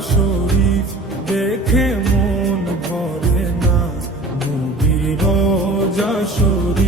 শহীদ দেখে মন ভরে না। মুগির যা শরীফ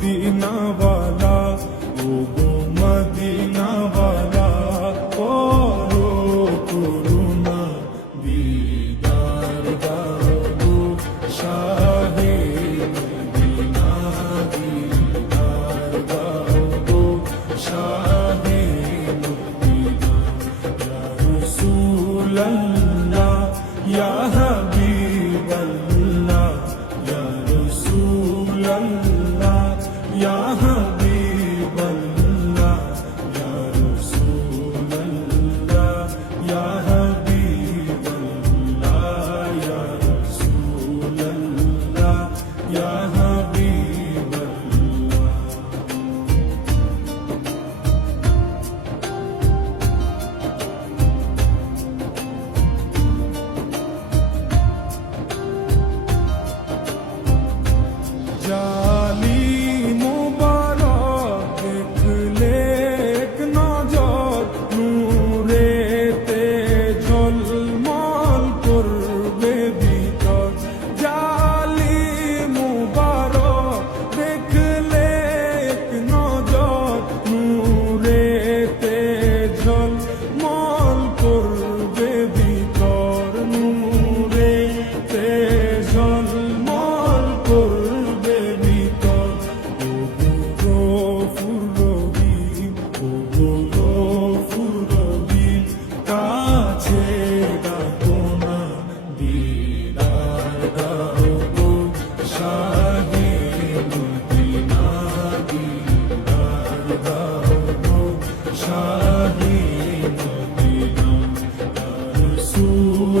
মদিনাওয়ালা, ও গো মদিনাওয়ালা, করো করুণা, দিদার দাও গো শাহে মদিনা, দিদার দাও গো শাহে